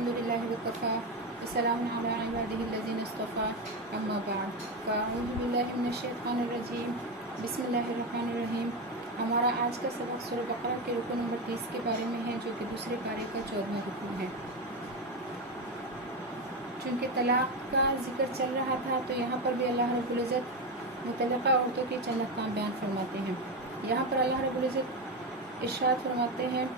अल्हम्दुलिल्लाहि वकफ़ा वस्सलामुन अला इबादिहिल्लज़ीना इस्तफ़ा अम्मा बाद फ़अऊज़ु बिल्लाहि मिनश्शैतानिर्रजीम बिस्मिल्लाहिर्रहमानिर्रहीम। हमारा आज का सबक सूरह बकरा के रुकू नंबर 30 के बारे में है, जो कि दूसरे पारे का 14वां रुकू है। चूँकि तलाक का जिक्र चल रहा था, तो यहाँ पर भी अल्लाह रब्बुल इज़्ज़त मुतल्लक़ा औरतों के चंद अहकाम बयान फरमाते हैं। यहाँ पर अल्लाह रब्बुल इज़्ज़त इरशाद फरमाते हैं,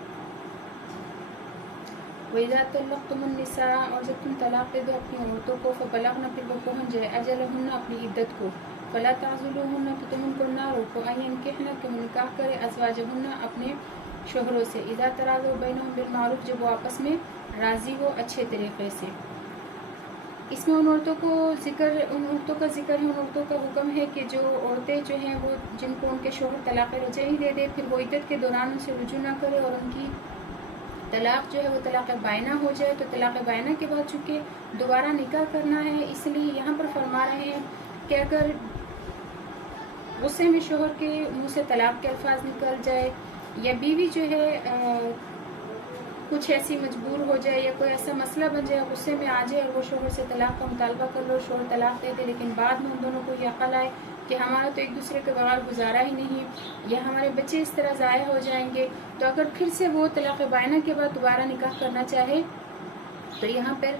वइज़ा तल्लक़्तुमुन निसा, और जब तुम तलाक दे दो अपनी औरतों को, फ़बलग़ना, फिर वो पहुँच जाए अजलहुन्ना, अपनी इद्दत को, फ़ला ताज़ुलूहुन्ना, तो तुम उनको ना रोको, अय्यनकिहना, कि वो निकाह करे, अज़वाजहुन्ना, अपने शोहरों से, इज़ा तराज़व बैनहुम बिलमारूफ़, जब वो आपस में राज़ी हो अच्छे तरीक़े से। इसमें उन औरतों का जिक्र है, उन औरतों का हुक्म है कि जो औरतें जो हैं वो जिनको उनके शोहर तलाक़ रजई दे दे, फिर वो इद्दत के दौरान उनसे रुजू ना करे और उनकी तलाक जो है वो तलाक़ बायना हो जाए, तो तलाक़ बायना के बाद चूँकि दोबारा निकाह करना है, इसलिए यहाँ पर फरमा रहे हैं कि अगर गुस्से में शोहर के मुँह से तलाक के अल्फाज निकल जाए, या बीवी जो है कुछ ऐसी मजबूर हो जाए, या कोई ऐसा मसला बन जाए, गुस्से में आ जाए और वो शोहर से तलाक का मुतालबा कर लो, शोहर तलाक दे दे, लेकिन बाद में उन दोनों को ये अक़ल आए कि हमारा तो एक दूसरे के बगैर गुजारा ही नहीं, या हमारे बच्चे इस तरह ज़ाया हो जाएंगे, तो अगर फिर से वो तलाक़ बायना के बाद दोबारा निकाह करना चाहे, तो यहाँ पर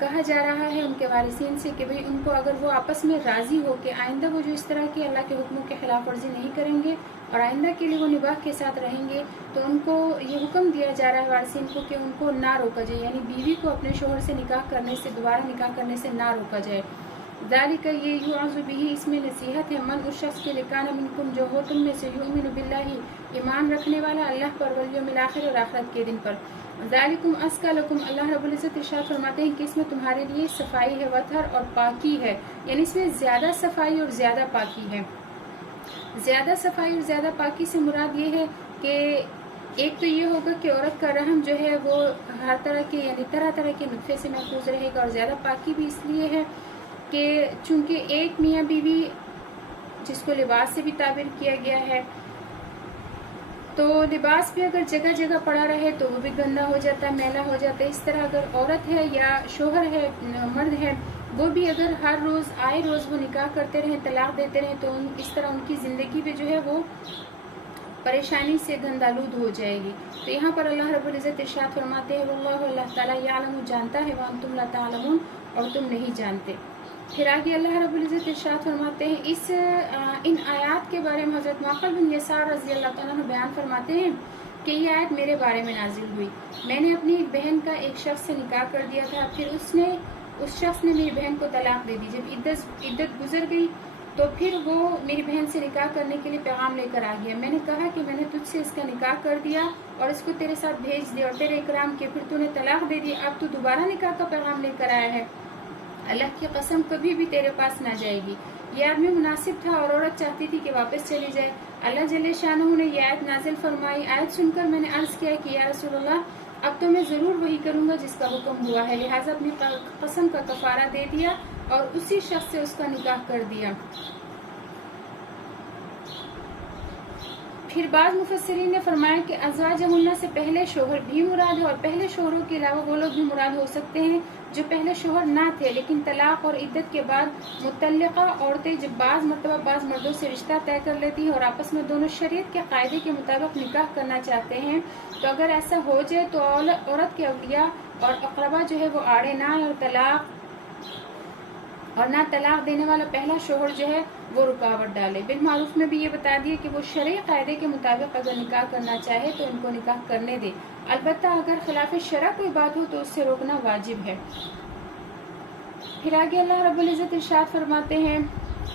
कहा जा रहा है उनके वारिसीन से कि भाई उनको अगर वो आपस में राज़ी हो कि आइंदा वो जो इस तरह की अल्लाह के हुक्मों के खिलाफ वर्जी नहीं करेंगे और आइंदा के लिए वो निबाह के साथ रहेंगे, तो उनको ये हुक्म दिया जा रहा है वारिसीन को कि उनको ना रोका जाए, यानी बीवी को अपने शोहर से निकाह करने से, दोबारा निकाह करने से ना रोका जाए। ज़ालिका, ये युअज़ु बिही, इसमें नसीहत है, मन उस शख्स के लिए कान मिनकुम, जो हो तुम में से, युमिनु बिल्लाहि, ईमान रखने वाला अल्लाह पर, वल यौमिल आखिर, और आखिरत के दिन पर। ज़ालिकुम अस्का लकुम, अल्लाह रब्बुल इज़्ज़त इरशाद फरमाते हैं कि इसमें तुम्हारे लिए सफाई है, वतर और पाकी है, यानी इसमें ज़्यादा सफाई और ज़्यादा पाकी है। ज़्यादा सफाई और ज़्यादा पाकी से मुराद ये है कि एक तो ये होगा कि औरत का रहम जो है वो हर तरह के, यानी तरह तरह के नुक्फे से महफूज रहेगा, और ज़्यादा पाकी भी इसलिए है कि चूँकि एक मियाँ बीवी जिसको लिबास से भी ताबिर किया गया है, तो लिबास भी अगर जगह जगह पड़ा रहे तो वो भी गंदा हो जाता है, मैला हो जाता है। इस तरह अगर औरत है या शोहर है, मर्द है, वो भी अगर हर रोज़ आए रोज़ वो निकाह करते रहें, तलाक देते रहें, तो इस तरह उनकी ज़िंदगी में जो है वो परेशानी से गंदालूद हो जाएगी। तो यहाँ पर अल्लाह रब्बुल इज़्ज़त इरशाद फरमाते हैं, वल्लाहु, अल्लाह ताला यालमु, जानता है, व अंतुम ला तालमून, और तुम नहीं जानते। फिर आगे अल्लाह रब्बुल इज़्ज़त इरशाद फरमाते हैं, इन आयात के बारे में हज़रत माक़िल बिन यसार रज़ी अल्लाह तआला अन्हु बयान फरमाते हैं कि ये आयत मेरे बारे में नाजिल हुई। मैंने अपनी एक बहन का एक शख्स से निकाह कर दिया था, फिर उस शख्स ने मेरी बहन को तलाक दे दी। जब इद्दत गुजर गई तो फिर वो मेरी बहन से निकाह करने के लिए पैगाम लेकर आ गया। मैंने कहा कि मैंने तुझसे इसका निकाह कर दिया और इसको तेरे साथ भेज दिया और तेरे इकराम किया, फिर तूने तलाक दे दी, अब तू दोबारा निकाह का पैगाम लेकर आया है, अल्लाह की कसम कभी भी तेरे पास ना जाएगी। ये आदमी मुनासिब था और औरत चाहती थी कि वापस चली जाए। अल्लाह जल्ले शानहू ने ये आयत नाजिल फरमाई। आयत सुनकर मैंने अर्ज किया कि या रसूलल्लाह, अब तो मैं ज़रूर वही करूँगा जिसका हुक्म हुआ है, लिहाजा अपनी कसम का कफारा दे दिया और उसी शख्स से उसका निकाह कर दिया। फिर बाद मुफस्सिरीन ने फरमाया कि अज़वाजुहुन्ना से पहले शोहर भी मुराद है, और पहले शोहरों के अलावा वो लोग भी मुराद हो सकते हैं जो पहले शोहर ना थे, लेकिन तलाक और इद्दत के बाद मुतल्लिका औरतें जब बाज़ मरतबा बाज़ मर्दों से रिश्ता तय कर लेती हैं और आपस में दोनों शरीयत के कायदे के मुताबिक निकाह करना चाहते हैं, तो अगर ऐसा हो जाए तो औरत के अवलिया और अक़रबा जो है वो आड़े ना और ना तलाक देने वाला पहला शोहर जो है वो रुकावट डाले। बिल मारूफ में भी ये बता दिए कि वो शरई कायदे के मुताबिक अगर निकाह करना चाहे तो इनको निकाह करने दे, अलबत्ता अगर खिलाफ शरअ कोई बात हो तो उससे रोकना वाजिब है। फिर आगे अल्लाह रब्बुल इज़्ज़त इरशाद फरमाते हैं,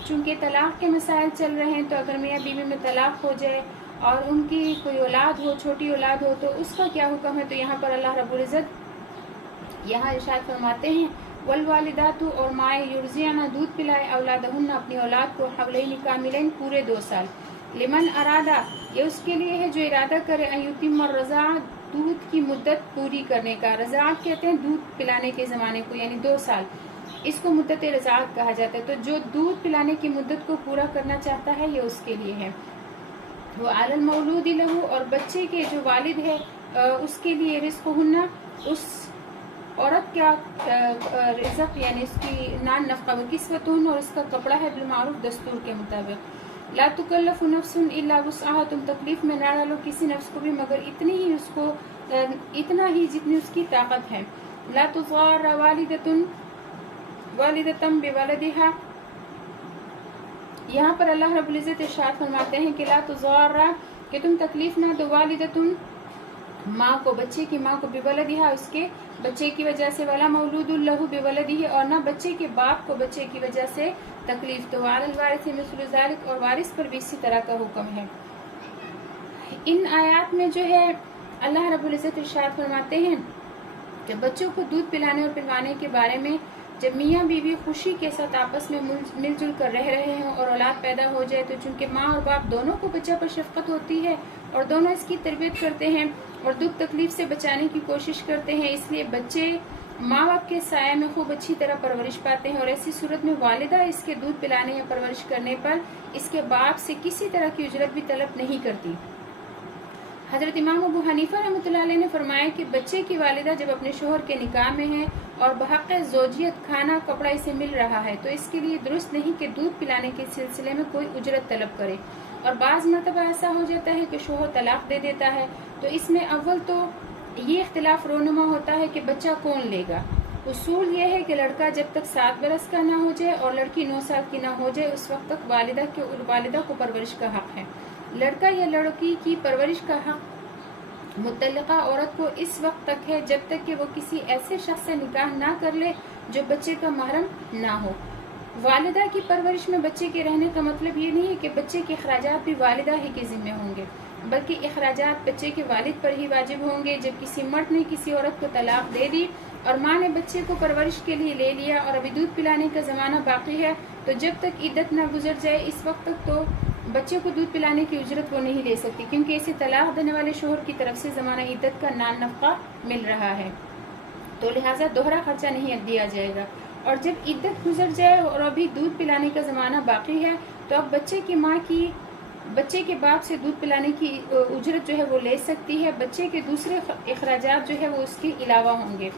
चूँकि तलाक के मसाइल चल रहे हैं, तो अगर मियाँ बीवी में तलाक हो जाए और उनकी कोई औलाद हो, छोटी औलाद हो, तो उसका क्या हुक्म है। तो यहाँ पर अल्लाह रब्बुल इज़्ज़त यहाँ इरशाद फरमाते हैं, वल वालिदातु, और माए युर्ज़िअना, दूध पिलाए, औलादहुन्ना, अपनी औलाद को, हवलैनि कामिलैन, पूरे 2 साल, लिमन अरादा, ये उसके लिए है जो इरादा करे, अयुतिम रज़ा, दूध की मुद्दत पूरी करने का। रज़ाअत कहते हैं दूध पिलाने के ज़माने को, यानी 2 साल, इसको मुद्दत रज़ाअत कहा जाता है। तो जो दूध पिलाने की मुद्दत को पूरा करना चाहता है ये उसके लिए है। वो अलल मौलूदी लहू, और बच्चे के जो वालिद है उसके लिए, रिज़्क़ुहुन्ना, औरत क्या रिज़्क़ यानी उसकी नान नफ़क़ा व किस्वतुन और उसका कपड़ा है बिलमारूफ दस्तूर के मुताबिक। ला तुकल्लफ़ु नफ्सुन इल्ला वुस्अहा, तुम तकलीफ में ना डालो किसी नफ्स को भी मगर इतना ही जितनी उसकी ताकत है। ला तुज़ार वालिदतन बिवलदिहा, यहाँ पर अल्लाह रब्बुल इज़्ज़त इरशाद फरमाते हैं कि ला तुज़ार, कि तुम तकलीफ ना दो, वालिदतुन माँ को, बच्चे की माँ को, बिवलदिहा उसके बच्चे की वजह से, वाला मौलूदुल लहू बिवलदिही, और ना बच्चे के बाप को बच्चे की वजह से तकलीफ दो। वालल वारिस मिस्लु ज़ालिक, और वारिस पर भी इसी तरह का हुक्म है। इन आयात में जो है अल्लाह रब्बुल इज़्ज़त इरशाद फरमाते हैं कि बच्चों को दूध पिलाने और पिलवाने के बारे में जब मियाँ बीवी खुशी के साथ आपस में मिलजुल कर रह रहे हों और औलाद पैदा हो जाए, तो चूंकि माँ और बाप दोनों को बच्चा पर शफकत होती है और दोनों इसकी तरबियत करते हैं और दुख तकलीफ से बचाने की कोशिश करते हैं, इसलिए बच्चे माँ बाप के साया में खूब अच्छी तरह परवरिश पाते हैं। और ऐसी सूरत में वालिदा इसके दूध पिलाने या परवरिश करने पर इसके बाप से किसी तरह की उजरत भी तलब नहीं करती। हजरत इमाम अबू हनीफा रहमतुल्लाह अलैह ने फरमाया कि बच्चे की वालिदा जब अपने शोहर के निकाह में है और बहक़ ज़ौजियत खाना कपड़ा इसे मिल रहा है, तो इसके लिए दुरुस्त नहीं कि दूध पिलाने के सिलसिले में कोई उजरत तलब करे। और बाज़ मरतबा ऐसा हो जाता है कि शोहर तलाक दे देता है, तो इसमें अव्वल तो ये इख्तिलाफ रोनुमा होता है कि बच्चा कौन लेगा। उसूल ये है कि लड़का जब तक 7 बरस का ना हो जाए और लड़की 9 साल की ना हो जाए, उस वक्त तक वालिदा को परवरिश का हक है। लड़का या लड़की की परवरिश का हक मुतल्लिका औरत को इस वक्त तक है जब तक कि वो किसी ऐसे शख्स से निकाह ना कर ले जो बच्चे का महरम ना हो। वालिदा की परवरिश में बच्चे के रहने का मतलब ये नहीं है कि बच्चे के अखराजात भी वालिदा ही के जिम्मे होंगे, बल्कि अखराजात बच्चे के वालिद पर ही वाजिब होंगे। जब किसी मर्द ने किसी औरत को तलाक दे दी और माँ ने बच्चे को परवरिश के लिए ले लिया और अभी दूध पिलाने का ज़माना बाकी है, तो जब तक इद्दत ना गुजर जाए इस वक्त तक तो बच्चे को दूध पिलाने की उजरत वो नहीं ले सकती, क्योंकि इसे तलाक देने वाले शोहर की तरफ से ज़माना इद्दत का नान नफ़क़ा मिल रहा है, तो लिहाजा दोहरा खर्चा नहीं दिया जाएगा। और जब इद्दत गुजर जाए और अभी दूध पिलाने का ज़माना बाकी है, तो अब बच्चे की माँ की बच्चे के बाप से दूध पिलाने की उजरत जो है वो ले सकती है। बच्चे के दूसरे अखराजात जो है वो उसके अलावा होंगे।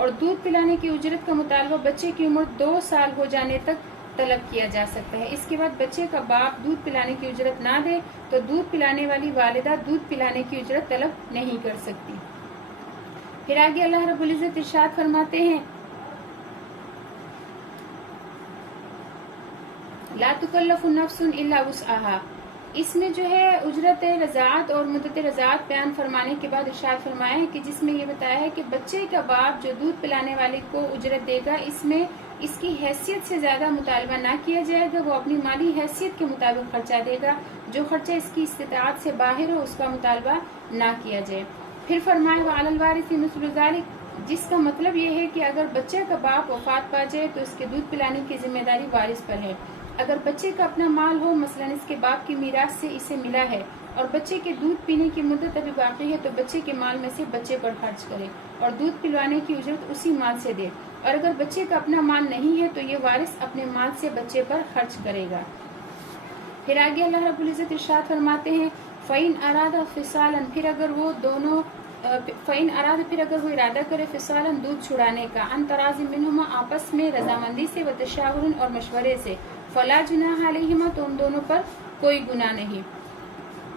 और दूध पिलाने की उजरत का मुतालबा बच्चे की उम्र 2 साल हो जाने तक तलब किया जा सकता है। इसके बाद बच्चे का बाप दूध पिलाने की उजरत ना दे तो दूध पिलाने वाली वालिदा दूध पिलाने की उजरत तलब नहीं कर सकती। फिर आगे अल्लाह रब्बुल इज़्ज़त इरशाद फरमाते हैं, ला तुकल्लफ़ु नफ्सुन इल्ला वुस्अहा। इसमें जो है उजरत रज़ाअत और मुद्दत रज़ाअत बयान फरमाने के बाद इरशाद फरमाया है कि जिसमें ये बताया है कि बच्चे का बाप जो दूध पिलाने वाले को उजरत देगा, इसमें इसकी हैसियत से ज़्यादा मुतालबा ना किया जाएगा, वो अपनी माली हैसियत के मुताबिक खर्चा देगा। जो खर्चा इसकी इस्तिताअत से बाहर हो उसका मुतालबा ना किया जाए। फिर फरमाया वअलल वारिस मिस्लु ज़ालिक, जिसका मतलब ये है कि अगर बच्चे का बाप वफात पा जाए तो इसके दूध पिलाने की जिम्मेदारी वारिस पर है। अगर बच्चे का अपना माल हो, मसलन इसके बाप की मीरास से इसे मिला है और बच्चे के दूध पीने की मुद्दत अभी बाकी है, तो बच्चे के माल में से बच्चे पर खर्च करे और दूध पिलवाने की उजरत उसी माल से दे। और अगर बच्चे का अपना माल नहीं है तो ये वारिस अपने माल से बच्चे पर खर्च करेगा। फिर आगे अल्लाह रब्बुल इज़्ज़त इरशाद फरमाते हैं, फ़इन अरादा फिसालन, फिर अगर वो इरादा करे फिसालन दूध छुड़ाने का, अंतराज़ि मिनहुमा आपस में रजामंदी से, व तशावुरन और मशवरे से, फला जुनाह अलैहिमा तो उन दोनों पर कोई गुनाह नहीं।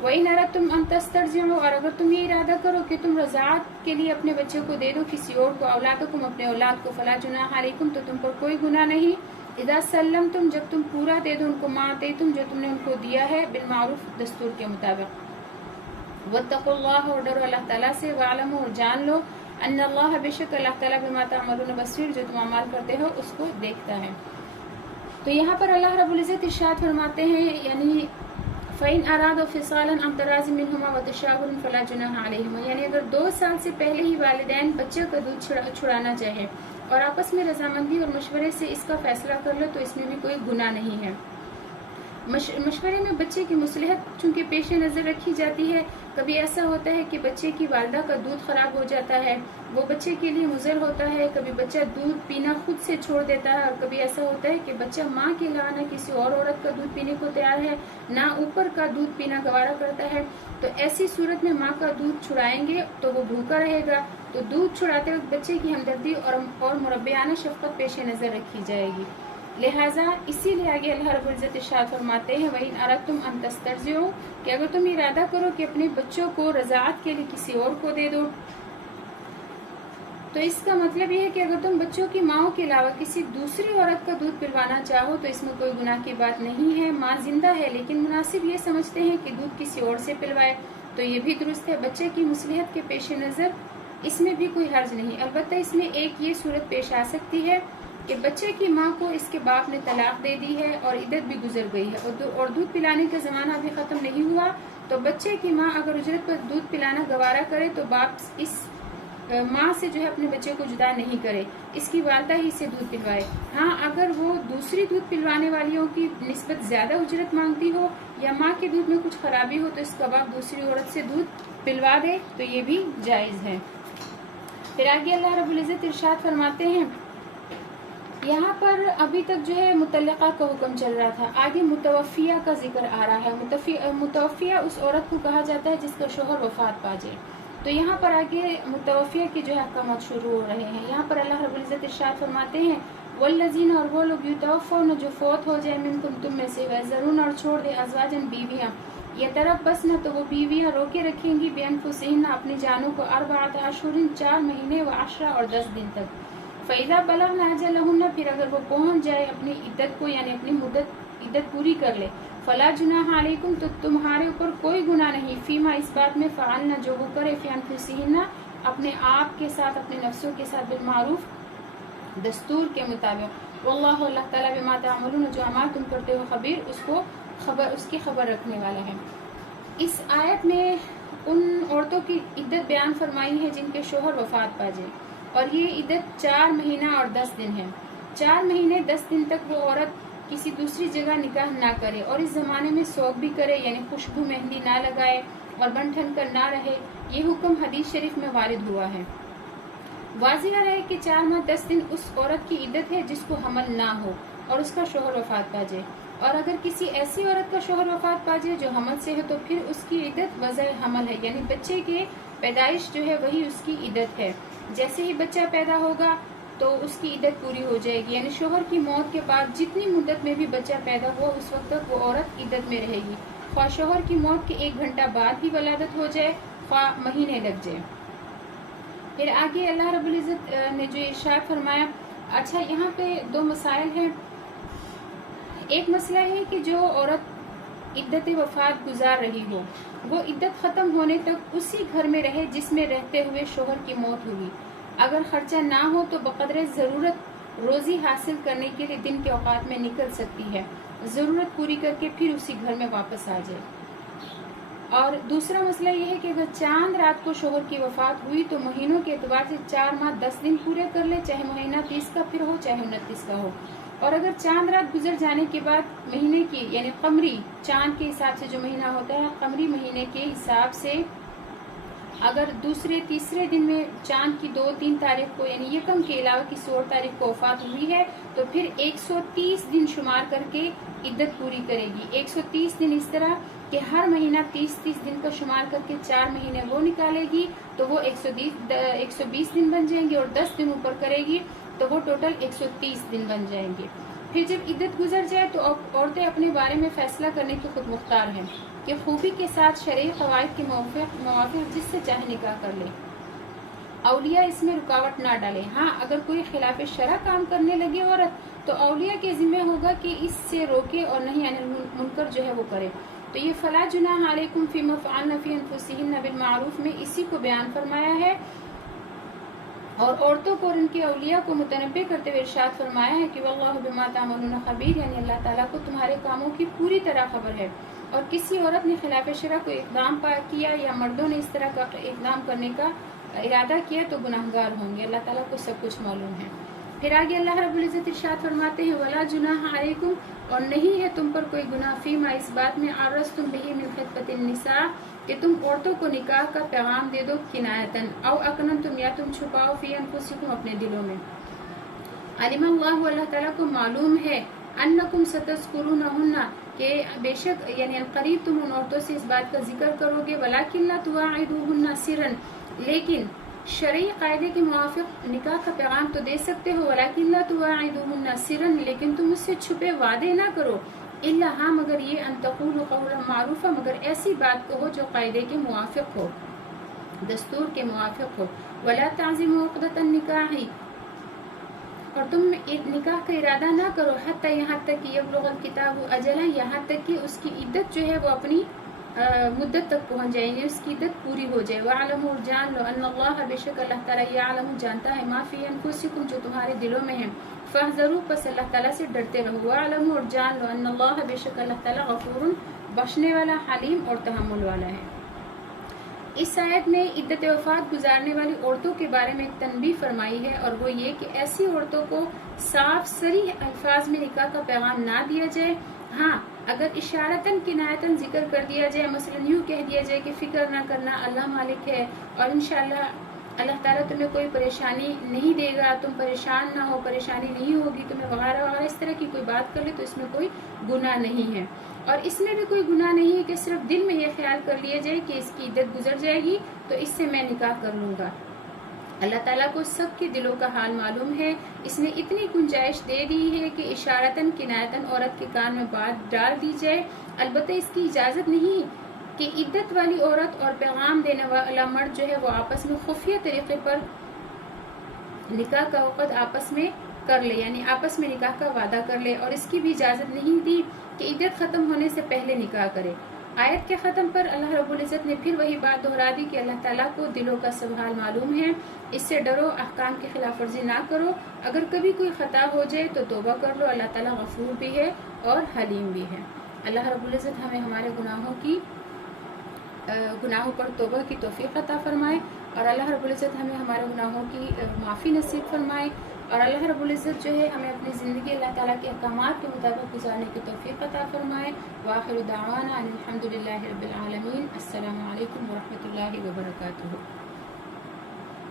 वइन अरदतुम अन तस्तरजिउ, और अगर तुम ये इरादा करो कि तुम रज़ाअत के लिए अपने बच्चे को दे दो किसी और को, औलादकुम अपने औलाद को, फला जुनाह अलैकुम तो तुम पर कोई गुनाह नहीं। इदा सल्लम तुम, जब तुम पूरा दे दो उनको, मा आतैतुम जो तुमने उनको दिया है, बिलमारूफ दस्तूर के मुताबिक। वत्तकुल्लाह, और डरो अल्लाह ताला से, वालमू और जान लो, अन्नल्लाह बेशक अल्लाह ताला बिमा तअमलून बसीर जो तुम अमाल करते हो उसको देखता है। तो यहाँ पर अल्लाह रब्बुल इज़्ज़त इरशाद फरमाते हैं, यानी फ़इन अरादा फिसालन अन तराज़ि मिनहुमा व तशावुरन फला जुनाह अलैहिमा, यानी अगर 2 साल से पहले ही वालिदैन बच्चे का दूध छुड़ाना चाहे और आपस में रजामंदी और मशवरे से इसका फैसला कर लो तो इसमें भी कोई गुनाह नहीं है। مشورے میں بچے کی مصلحت چونکہ پیش نظر رکھی جاتی ہے. کبھی ایسا ہوتا ہے کہ بچے کی والدہ کا دودھ خراب ہو جاتا ہے, وہ بچے کے لیے مضر ہوتا ہے. کبھی بچہ دودھ پینا خود سے چھوڑ دیتا ہے, اور کبھی ایسا ہوتا ہے کہ بچہ ماں کے علاوہ نہ کسی اور عورت کا دودھ پینے کو تیار ہے, نہ اوپر کا دودھ پینا گوارا کرتا ہے. تو ایسی صورت میں ماں کا دودھ چھڑائیں گے تو وہ بھوکا رہے گا. تو دودھ چھڑاتے وقت بچے کی ہمدردی اور مربیانہ شفقت پیش نظر رکھی جائے گی. لہٰذا اسی لیے آگے اللہ رب العزت ارشاد فرماتے ہیں وَإِنْ أَرَدْتُمْ أَن تَسْتَرْضِعُوا کہ اگر تم ارادہ کرو کہ اپنے بچوں کو رضاعت کے لیے کسی اور کو دے دو. تو اس کا مطلب یہ ہے کہ اگر تم بچوں کی ماؤں کے علاوہ کسی دوسری عورت کا دودھ پلوانا چاہو تو اس میں کوئی گناہ کی بات نہیں ہے. ماں زندہ ہے لیکن مناسب یہ سمجھتے ہیں کہ دودھ کسی اور سے پلوائے تو یہ بھی درست ہے. بچے کی مصلحت کے پیش نظر اس میں بھی کوئی حرج نہیں. البتہ اس میں ایک یہ صورت پیش آ سکتی ہے کہ بچے کی ماں کو اس کے باپ نے طلاق دے دی ہے اور عدت بھی گزر گئی ہے اور دودھ پلانے کا زمانہ ابھی ختم نہیں ہوا. تو بچے کی ماں اگر اجرت پر دودھ پلانا گوارا کرے تو باپ اس ماں سے جو ہے اپنے بچے کو جدا نہیں کرے, اس کی والدہ ہی سے دودھ پلوائے. ہاں اگر وہ دوسری دودھ پلوانے والیوں کی نسبت زیادہ اجرت مانگتی ہو یا ماں کے دودھ میں کچھ خرابی ہو تو اس کا باپ دوسری عورت سے دودھ پلوا دے تو یہ بھی جائز ہے. پھر آگے اللہ رب العزت ارشاد فرماتے ہیں, یہاں پر ابھی تک جو ہے مطلقہ کا حکم چل رہا تھا, آگے متوفیہ کا ذکر آ رہا ہے. متوفیہ اس عورت کو کہا جاتا ہے جس کا شوہر وفات پا جائے. تو یہاں پر آگے متوفیہ کے جو ہے احکامات شروع ہو رہے ہیں. یہاں پر اللہ رب العزت ارشاد فرماتے ہیں والذین اور وہ لوگ یتوفون جو فوت ہو جائے منکم تم میں سے, ویذرون اور چھوڑ دے ازواجن بیویاں, یتربصن تو وہ بیویاں روکے رکھیں گی بانفسہن اپنی جانوں کو 4 اشہر 4 مہینے و10 اور 10 دن تک. فَإِذَا بَلَغْنَ أَجَلَهُنَّ پھر اگر وہ پہنچ جائے اپنی عدت کو یعنی اپنی عدت پوری کر لے, فَلَا جُنَاحَ عَلَيْكُمْ تو تمہارے اوپر کوئی گناہ نہیں, فیما اس بات میں فعلنا جو وہ کرے فی انفسہن اپنے آپ کے ساتھ اپنے نفسوں کے ساتھ بالمعروف دستور کے مطابق. واللہ اللہ تعالیٰ بما تعملون جو اعمال تم کرتے ہو خبیر اس کی خبر رکھنے والا ہے. اس آیت میں ان عورتوں کی عدت بیان فرمائی ہے جن کے شوہر وفات پا جائے, اور یہ عدت 4 مہینہ اور 10 دن ہے. 4 مہینے 10 دن تک وہ عورت کسی دوسری جگہ نکاح نہ کرے اور اس زمانے میں سوگ بھی کرے یعنی خوشبو مہندی نہ لگائے اور بن ٹھن کر نہ رہے. یہ حکم حدیث شریف میں وارد ہوا ہے. واضح رہے کہ 4 ماہ 10 دن اس عورت کی عدت ہے جس کو حمل نہ ہو اور اس کا شوہر وفات پا جائے, اور اگر کسی ایسی عورت کا شوہر وفات پا جائے جو حمل سے ہے تو پھر اس کی عدت وضع حمل ہے, یعنی بچے کے پیدائش جو ہے وہی اس کی عدت ہے. جیسے ہی بچہ پیدا ہوگا تو اس کی عدت پوری ہو جائے گی, یعنی شوہر کی موت کے بعد جتنی مدت میں بھی بچہ پیدا ہوا اس وقت تک وہ عورت عدت میں رہے گی, خواہ شوہر کی موت کے 1 گھنٹہ بعد ہی ولادت ہو جائے خواہ مہینے لگ جائے. پھر آگے اللہ رب العزت نے جو ارشاد فرمایا, اچھا یہاں پہ 2 مسائل ہیں. ایک مسئلہ ہے کہ جو عورت عدت وفات گزار رہی ہو وہ عدت ختم ہونے تک اسی گھر میں رہے جس میں رہتے ہوئے شوہر کی موت ہوئی. اگر خرچہ نہ ہو تو بقدر ضرورت روزی حاصل کرنے کے لیے دن کے اوقات میں نکل سکتی ہے, ضرورت پوری کر کے پھر اسی گھر میں واپس آ جائے. اور دوسرا مسئلہ یہ ہے کہ اگر چاند رات کو شوہر کی وفات ہوئی تو مہینوں کے اعتبار سے 4 ماہ 10 دن پورے کر لے, چاہے مہینہ 30 کا پھر ہو چاہے 29 کا ہو. اور اگر چاند رات گزر جانے کے بعد مہینے کی یعنی قمری چاند کے حساب سے جو مہینہ ہوتا ہے قمری مہینے کے حساب سے اگر دوسرے تیسرے دن میں چاند کی 2-3 تاریخ کو یعنی یکم کے علاوہ کسی اور تاریخ کو وفات ہوئی ہے تو پھر 130 دن شمار کر کے عدت پوری کرے گی. 130 دن اس طرح کہ ہر مہینہ 30 دن کا شمار کر کے 4 مہینے وہ نکالے گی تو وہ 120 دن بن جائیں گے, اور 10 دن اوپر کرے گی تو وہ ٹوٹل 130 دن بن جائیں گے. پھر جب عدت گزر جائے تو عورتیں اپنے بارے میں فیصلہ کرنے کی خود مختار ہیں کہ خوبی کے ساتھ شرعی قواعد کے موافق جس سے چاہے نکاح کر لے, اولیاء اس میں رکاوٹ نہ ڈالے. ہاں اگر کوئی خلاف شرع کام کرنے لگے عورت تو اولیاء کے ذمہ ہوگا کہ اس سے روکے اور نہیں یعنی منکر جو ہے وہ کرے. تو یہ فلا جناح علیکم فیما فعلن فی انفسہن بالمعروف میں اسی کو بیان فرمایا ہے, اور عورتوں کو اور ان کے اولیاء کو متنبہ کرتے ہوئے ارشاد فرمایا ہے کہ واللہ بما تعملون خبیر, یعنی اللہ تعالیٰ کو تمہارے کاموں کی پوری طرح خبر ہے. اور کسی عورت نے خلاف شرع کو اقدام کیا یا مردوں نے اس طرح کا اقدام کرنے کا ارادہ کیا تو گناہگار ہوں گے, اللہ تعالیٰ کو سب کچھ معلوم ہے. फिर आगे अल्लाह रब्बुल इज़्ज़त इरशाद फरमाते हैं वला जुनाह अलैकुम, और नहीं है तुम पर कोई गुनाह फीमा इस बात में अर्रस्तुम बिही मिन खितबतिन निसा, कि तुम औरतों को निकाह का पैगाम दे दो किनायतन, औ अकनंतुम, या तुम छुपाओ फी अनफुसिकुम अपने दिलों में। अलिमल्लाहु, अल्लाह ताला को मालूम है, अन्नकुम सतज़कुरूनहुन्ना, कि बेशक यानी अनकरीब तुम उन औरतों से इस बात का जिक्र करोगे, वलाकिन ला तुवाइदुहुन्ना सिरन, लेकिन शरई कायदे के मुआफिक निकाह का पैगाम तो दे सकते हो, वलाकिन ला तुवाइदुहुन्ना सिरन, लेकिन तुम उससे छुपे वादे ना करो, इल्ला, हाँ मगर ये, अन तक़ूलू क़ौलन मारूफा, मगर ऐसी बात कहो जो कायदे के मुआफिक हो, दस्तूर के मुआफिक हो। वला ताज़िमू उक़दतन निकाही, और तुम निकाह का इरादा ना करो, हत्ता, यहाँ तक कि यबलुग़ल किताबु अजला, यहाँ तक कि उसकी इद्दत जो है वो अपनी मुद्दत तक पहुँच जाएगी, उसकी इद्दत पूरी हो जाए। वअलमू, और जान लो, अन्नल्लाह, बेशक अल्लाह ताला, यअलमु, जानता है, मा फी अनफुसिकुम, जो तुम्हारे दिलों में है, फहज़रू, पस अल्लाह ताला से डरते रहो। वअलमू, और जान लो, अन्नल्लाह, बेशक अल्लाह ताला, गफूरुन, बख्शने वाला, हलीम, और तहम्मुल वाला है। इस आयत में इद्दत वफ़ात गुजारने वाली औरतों के बारे में एक तनबीह फरमाई है, और वो ये कि ऐसी औरतों को साफ सरीह अल्फाज में निकाह का पैगाम ना दिया जाए। हाँ, अगर इशारतन किनायतन जिक्र कर दिया जाए, मसलन यूँ कह दिया जाए कि फ़िक्र ना करना, अल्लाह मालिक है, और इंशाअल्लाह अल्लाह ताला तुम्हें कोई परेशानी नहीं देगा, तुम परेशान ना हो, परेशानी नहीं होगी तुम्हें, वगैरह वगैरह, इस तरह की कोई बात कर ले तो इसमें कोई गुनाह नहीं है। और इसमें भी कोई गुनाह नहीं है कि सिर्फ दिल में ये ख्याल कर लिया जाए कि इसकी इद्दत गुजर जाएगी तो इससे मैं निकाह कर लूँगा। अल्लाह ताला को सबके दिलों का हाल मालूम है, इसने इतनी गुंजाइश दे दी है कि इशारतन किनायतन औरत के कान में बात डाल दी जाए। अलबत्ता इसकी इजाज़त नहीं कि इद्दत वाली औरत और पैगाम देने वाला मर्द जो है वो आपस में खुफिया तरीके पर निकाह का वक़्त आपस में कर ले, यानी आपस में निकाह का वादा कर ले, और इसकी भी इजाज़त नहीं दी कि इद्दत ख़त्म होने से पहले निकाह करे। आयत के ख़त्म पर अल्लाह रब्बुल इज़्ज़त ने फिर वही बात दोहरा दी कि अल्लाह ताला को दिलों का सब हाल मालूम है, इससे डरो, अहकाम की खिलाफ वर्जी ना करो, अगर कभी कोई ख़ता हो जाए तो तौबा कर लो, अल्लाह ताला गफूर भी है और हलीम भी है। अल्लाह रब्बुल इज़्ज़त हमें हमारे गुनाहों पर तौबा की तौफीक अता फरमाए, और अल्लाह रब्बुल इज़्ज़त हमें हमारे गुनाहों की माफ़ी नसीब फरमाए, और अल्लाह रब्बुल इज़्ज़त जो है हमें अपनी ज़िंदगी अल्लाह ताला के अहकामात के मुताबिक गुजारने की तौफीक अता फरमाए। व आखिरु दावाना अनिल हम्दुलिल्लाहि रब्बिल आलमीन। अस्सलामु अलैकुम व रहमतुल्लाहि व बरकातुहू।